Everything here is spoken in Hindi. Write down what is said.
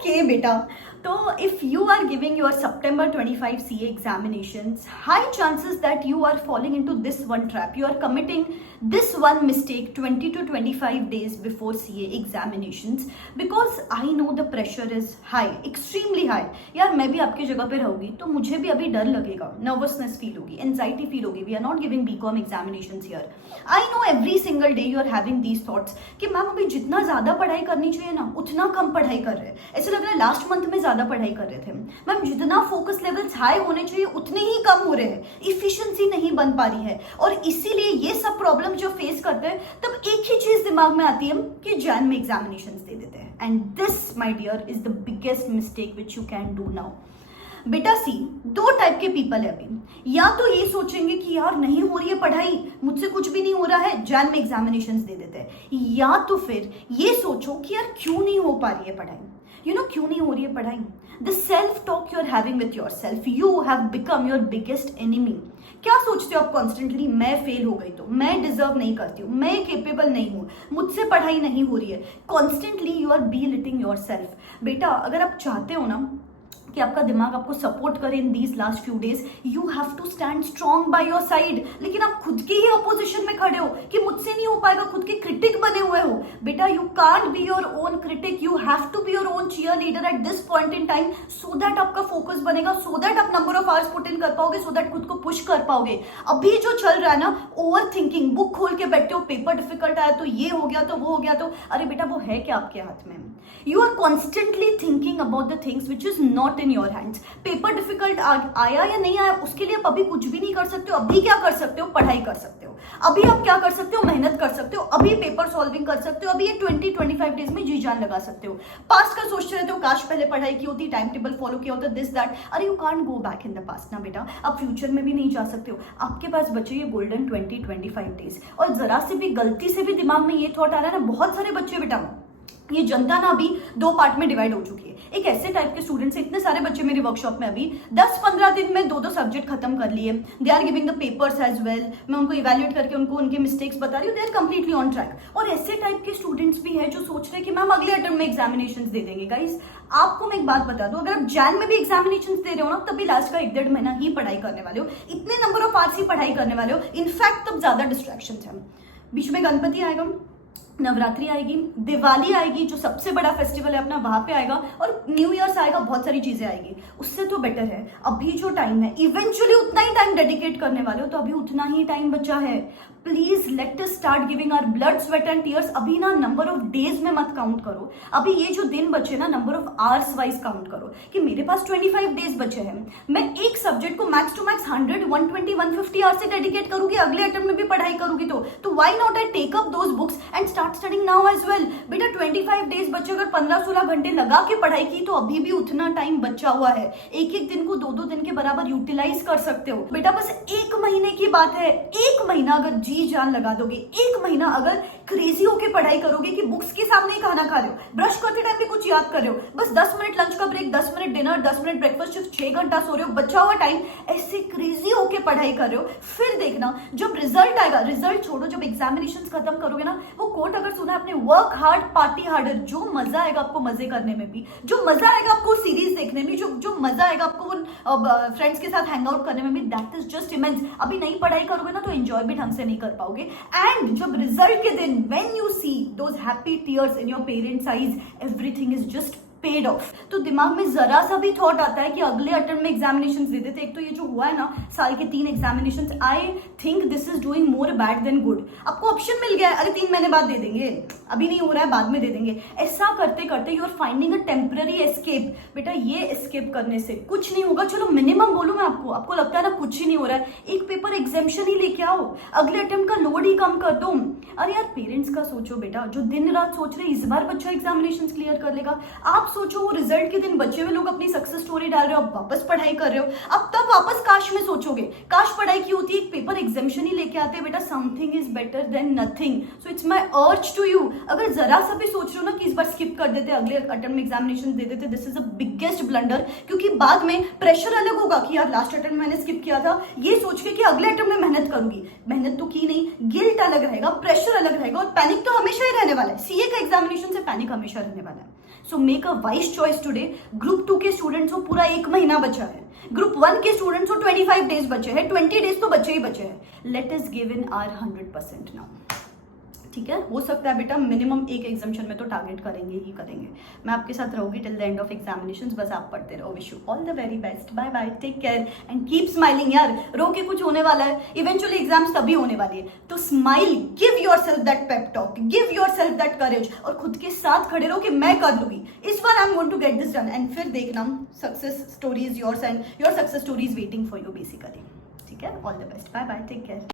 Okay, beta. So, if you are giving your September 25 CA examinations, high chances that you are falling into this one trap. You are committing this one mistake 20 to 25 days before CA examinations because I know the pressure is high, extremely high. यार मैं भी आपकी जगह पे रहूंगी तो मुझे भी अभी डर लगेगा, nervousness फील होगी, anxiety फील होगी. We are not giving BCom examinations here. I know every single day you are having these thoughts कि मैम अभी जितना ज्यादा पढ़ाई करनी चाहिए ना उतना कम पढ़ाई कर रहे हैं. ऐसा लग रहा है लास्ट मंथ में ज्यादा पढ़ाई कर रहे थे. मैम जितना फोकस लेवल्स हाई होने चाहिए उतने ही कम हो रहे हैं. इफिशिएंसी नहीं बन पा रही है और इसीलिए ये सब प्रॉब्लम जो फेस करते हैं तब एक ही चीज दिमाग में आती है कि जैन में एग्जामिनेशंस दे देते हैं. And this my dear is the biggest mistake which you can do now. बेटा सी, दो टाइप के पीपल है अभी. या तो ये सोचेंगे कि यार नहीं हो रही है पढ़ाई, मुझसे कुछ भी नहीं हो रहा है, जैन में एग्जामिनेशंस दे देते हैं. या तो फिर ये सोचो कि यार क्यों नहीं हो पा रही है पढ़ाई. क्यों नहीं हो रही है पढ़ाई. The self talk you are having with yourself, you have become your biggest enemy. क्या सोचते हो आप कॉन्स्टेंटली, मैं फेल हो गई तो, मैं डिजर्व नहीं करती हूँ, मैं केपेबल नहीं हूँ, मुझसे पढ़ाई नहीं हो रही है. Constantly you are belittling yourself. बेटा अगर आप चाहते हो ना कि आपका दिमाग आपको सपोर्ट करे in these last few days, you have to stand strong by your side. लेकिन आप खुद की ही अपोजिशन में खड़े हो कि मुझसे नहीं हो पाएगा, खुद के क्रिटिक बने हुए हो. बेटा you can't be your own critic, you have to be your own cheerleader at this point in time, so that आपका फोकस बनेगा, सो दैट आप number of hours put in कर पाओगे, सो दैट खुद को पुश कर पाओगे. अभी जो चल रहा है ना ओवर थिंकिंग, बुक खोल के बैठे हो, पेपर डिफिकल्ट आया तो ये हो गया तो वो हो गया तो, अरे बेटा वो है क्या आपके हाथ में. You are constantly thinking about the things which is not in your hands. Paper difficult आया या नहीं आया उसके लिए आप अभी कुछ भी नहीं कर सकते हो. अभी क्या कर सकते हो, पढ़ाई कर सकते हो. अभी आप क्या कर सकते हो, मेहनत कर सकते हो. अभी पेपर सॉल्विंग कर सकते हो. अभी ये 20-25 डेज में जी जान लगा सकते हो. पास्ट का सोचते रहते हो काश पहले पढ़ाई की होती, टाइम टेबल फॉलो किया होता, दिस दैट. अरे you can't go back in the past ना बेटा. आप फ्यूचर में भी नहीं जा सकते हो. आपके पास बचे ये गोल्डन 20-25 डेज. और जरा से भी गलती से भी दिमाग में ये थॉट आ रहा है ना, बहुत सारे बच्चे बेटा, ये जनता ना अभी दो पार्ट में डिवाइड हो चुकी है. एक ऐसे टाइप के स्टूडेंट्स, इतने सारे बच्चे मेरे वर्कशॉप में अभी 10-15 दिन में 2 सब्जेक्ट खत्म कर लिए. They are giving the papers as well. मैं उनको इवैल्यूएट करके उनको उनके मिस्टेक्स बता रही हूँ. They are completely on track. और ऐसे टाइप के स्टूडेंट्स भी है जो सोच रहे हैं कि मैम अगले अटेम्प्ट में एग्जामिनेशंस दे देंगे. गाइस आपको मैं एक बात बता दूं, अगर आप जैन में भी एग्जामिनेशंस दे रहे हो ना तभी लास्ट का 1-1.5 महीना ही पढ़ाई करने वाले हो. इतने नंबर ऑफ आवर्स ही पढ़ाई करने वाले हो. इनफैक्ट तब ज्यादा डिस्ट्रैक्शन है. बीच में गणपति आएगा, नवरात्रि आएगी, दिवाली आएगी जो सबसे बड़ा फेस्टिवल है अपना, वहां पे आएगा, और न्यू ईयर्स आएगा, बहुत सारी चीजें आएगी. उससे तो बेटर है अभी जो टाइम है, इवेंचुअली उतना ही टाइम डेडिकेट करने वाले हो तो अभी उतना ही टाइम बचा है. Please let us start giving our blood sweat and tears. अभी ना नंबर ऑफ डेज में मत काउंट करो. अभी ये जो दिन बचे ना number of hours wise count करो कि मेरे पास 25 डेज बचे हैं. मैं एक सब्जेक्ट को मैक्स टू मैक्स 100, 120, 150 आवर्स से डेडिकेट करूंगी. अगले अटेम्प्ट में भी पढ़ाई करूंगी तो why not I take up those books and start studying now as well. बेटा 25 डेज बचे, अगर 15-16 घंटे लगा के पढ़ाई की तो अभी भी उतना टाइम बचा हुआ है. एक दिन को 2-2 दिन के बराबर यूटिलाइज कर सकते हो. बेटा बस 1 महीने की बात है. 1 महीना अगर जी जान लगा दोगे, 1 महीना अगर क्रेजी होके पढ़ाई करोगे कि बुक्स के सामने ही खाना खा रहे हो, ब्रश करते टाइम भी कुछ याद कर रहे हो, बस 10 मिनट लंच का break, 10 minute dinner, 10 minute breakfast, सिर्फ 6 घंटा सो रहे हो, बचा हुआ टाइम ऐसे क्रेजी होके पढ़ाई कर रहे हो. फिर देखना जब रिजल्ट आएगा, रिजल्ट छोड़ो, जब एग्जामिनेशन खत्म करोगे ना, वो कोट अगर सुना है आपने, वर्क हार्ड पार्टी हार्डर. जो मजा आएगा आपको मजे करने में भी, जो मजा आएगा आपको सीरीज देखने में, जो मजा आएगा आपको फ्रेंड्स के साथ हैंग आउट करने में भी, दैट इज जस्ट इमेंस. अभी नहीं पढ़ाई करोगे ना तो एंजॉय भी ढंग से नहीं कर पाओगे. एंड जब रिजल्ट के दिन when you see those happy tears in your parents eyes, everything is just paid of. तो दिमाग में जरा सा भी थॉट आता है कि अगले अटेम्प्ट में एग्जामिनेशंस दे देते. एक तो ये जो हुआ है ना साल के 3 examinations, I think this is doing more bad than good. आपको ऑप्शन मिल गया है, अरे 3 महीने बाद दे देंगे, अभी नहीं हो रहा है बाद में दे देंगे. ऐसा करते करते you are finding a temporary escape. बेटा ये एस्केप करने से कुछ नहीं होगा. चलो मिनिमम बोलूं मैं आपको लगता है ना कुछ ही नहीं हो रहा है, एक पेपर एग्जामिशन ही लेके आओ, अगले अटेम्प्ट का लोड ही कम कर दो. अरे यार पेरेंट्स का सोचो बेटा, जो दिन रात सोच रहे इस बार बच्चा एग्जामिनेशन क्लियर कर लेगा. आप सोचो वो रिजल्ट के दिन बचे हुए लोग अपनी सक्सेस स्टोरी डाल रहे हो, अब वापस पढ़ाई कर रहे हो. अब तब वापस काश में सोचोगे, काश पढ़ाई की होती, एक पेपर एग्जामिशन ही लेके आते. बेटा something is better than nothing. So it's my urge to you, अगर जरा सा भी सोच रहे हो ना कि इस बार स्किप कर देते, अगले अटेम्प्ट में एग्जामिनेशन दे देते, this is the biggest blunder. क्योंकि बाद में प्रेशर अलग होगा कि यार लास्ट अटेम्प्ट मैंने स्किप किया था, ये सोच के कि अगले अटेम्प्ट में मेहनत करूंगी. मेहनत तो की नहीं, गिल्ट अलग रहेगा, प्रेशर अलग रहेगा, और पैनिक तो हमेशा ही रहने वाला है. सीए का एग्जामिनेशन से पैनिक हमेशा रहने वाला है. So make a wise choice today. Group 2 के स्टूडेंट्स को पूरा 1 महीना बचा है, ग्रुप 1 के स्टूडेंट्स को 25 डेज बचे हैं, 20 डेज तो बचे ही बचे हैं। Let us give in our 100% now, ठीक है। हो सकता है बेटा मिनिमम एक एग्जामिनेशन में तो टारगेट करेंगे ही करेंगे। मैं आपके साथ रहूंगी till the end of examinations, बस आप पढ़ते रहो। Wish you all the very best, bye bye, take care and keep smiling. यार रो के कुछ होने वाला है, इवेंचुअली एग्जाम्स तभी होने वाली है, तो smile, give yourself that pep talk, give yourself that courage, और खुद के साथ खड़े रहो कि मैं कर लूंगी, इस बार I am going to get this done. And फिर देखना success stories yours and your success stories waiting for you basically, ठीक है। All the best, bye bye, take care.